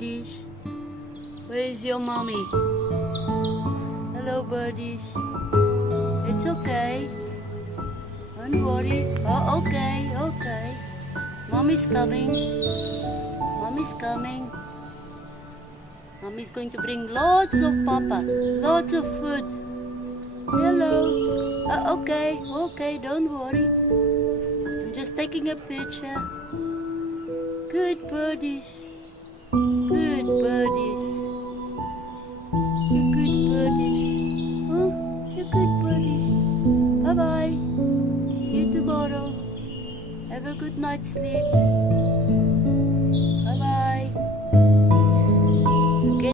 birdies. Where is your mommy? Hello, birdies. It's okay. Don't worry. Oh, okay, okay. Mommy's coming. Mommy's coming. Mommy's going to bring lots of papa. Lots of food. Hello. Okay, okay, don't worry. I'm just taking a picture. Good birdies. Good birdies. You're good birdies. Oh, you're good birdies. Bye-bye. See you tomorrow. Have a good night's sleep. Bye-bye.